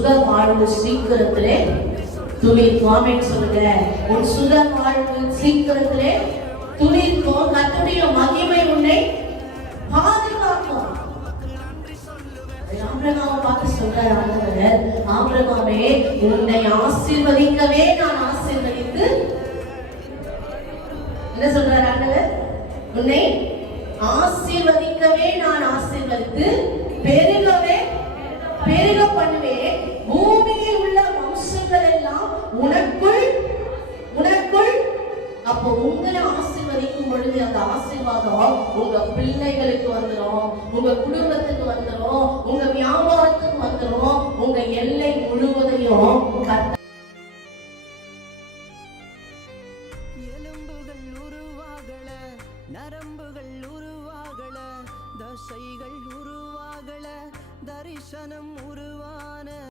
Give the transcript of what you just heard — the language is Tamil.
சுக வாழ்வு சீக்கிரத்திலே துளிர்க்கும். சொல்லுங்க, உன் சுக வாழ்வு சீக்கிரத்திலே துளிர்க்கும். கர்த்தருடைய மகிமை உன்னை பாதுகாக்கும். ஆபிரகாமை பார்த்து சொல்றார் ஆண்டவர், ஆபிரகாமே உன்னை ஆசீர்வதிக்கவே நான் ஆசீர்வதித்து, என்ன சொல்றார் ஆண்டவர்? உன்னை ஆசீர்வதிக்கவே நான் ஆசீர்வதித்து பெருகவே பெருக பண்ணுவேன். பூமியில் உள்ள வம்சங்கள் எல்லாம் உனக்குள் உனக்குள். அப்போ உங்களை ஆசீர்வதிக்கும் பொழுது அந்த ஆசீர்வாதம் உங்க பிள்ளைகளுக்கு வந்துடும், உங்க குடும்பத்துக்கு வந்துடும், உங்க வியாபாரத்துக்கு வந்துடும், உங்க எல்லை